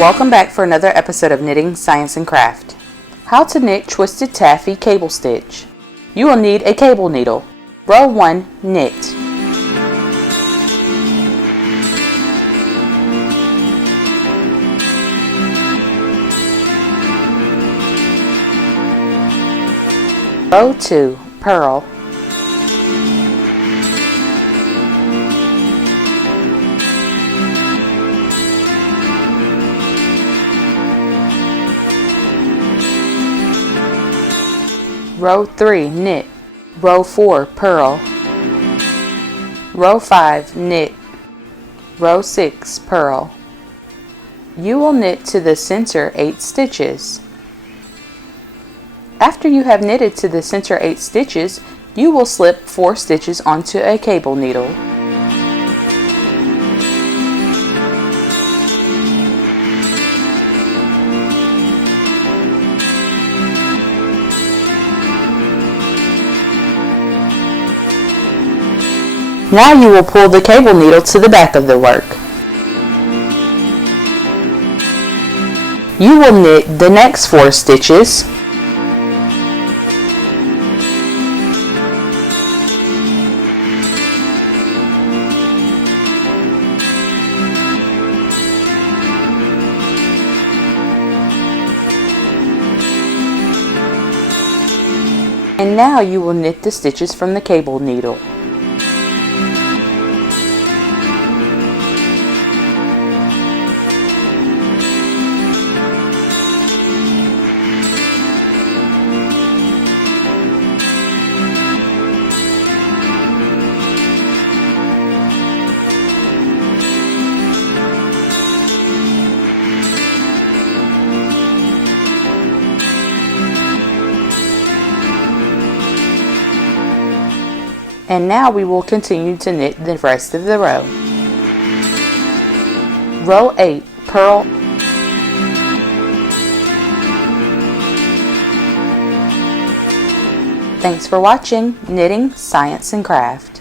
Welcome back for another episode of Knitting, Science, and Craft. How to knit twisted taffy cable stitch. You will need a cable needle. Row 1, knit. Row 2, purl. Row 3, knit. Row 4, purl. Row 5, knit. Row 6, purl. You will knit to the center 8 stitches. After you have knitted to the center 8 stitches, you will slip 4 stitches onto a cable needle. Now you will pull the cable needle to the back of the work. You will knit the next 4 stitches. And now you will knit the stitches from the cable needle. And now we will continue to knit the rest of the row. Row 8, purl. Thanks for watching Knitting, Science, and Craft.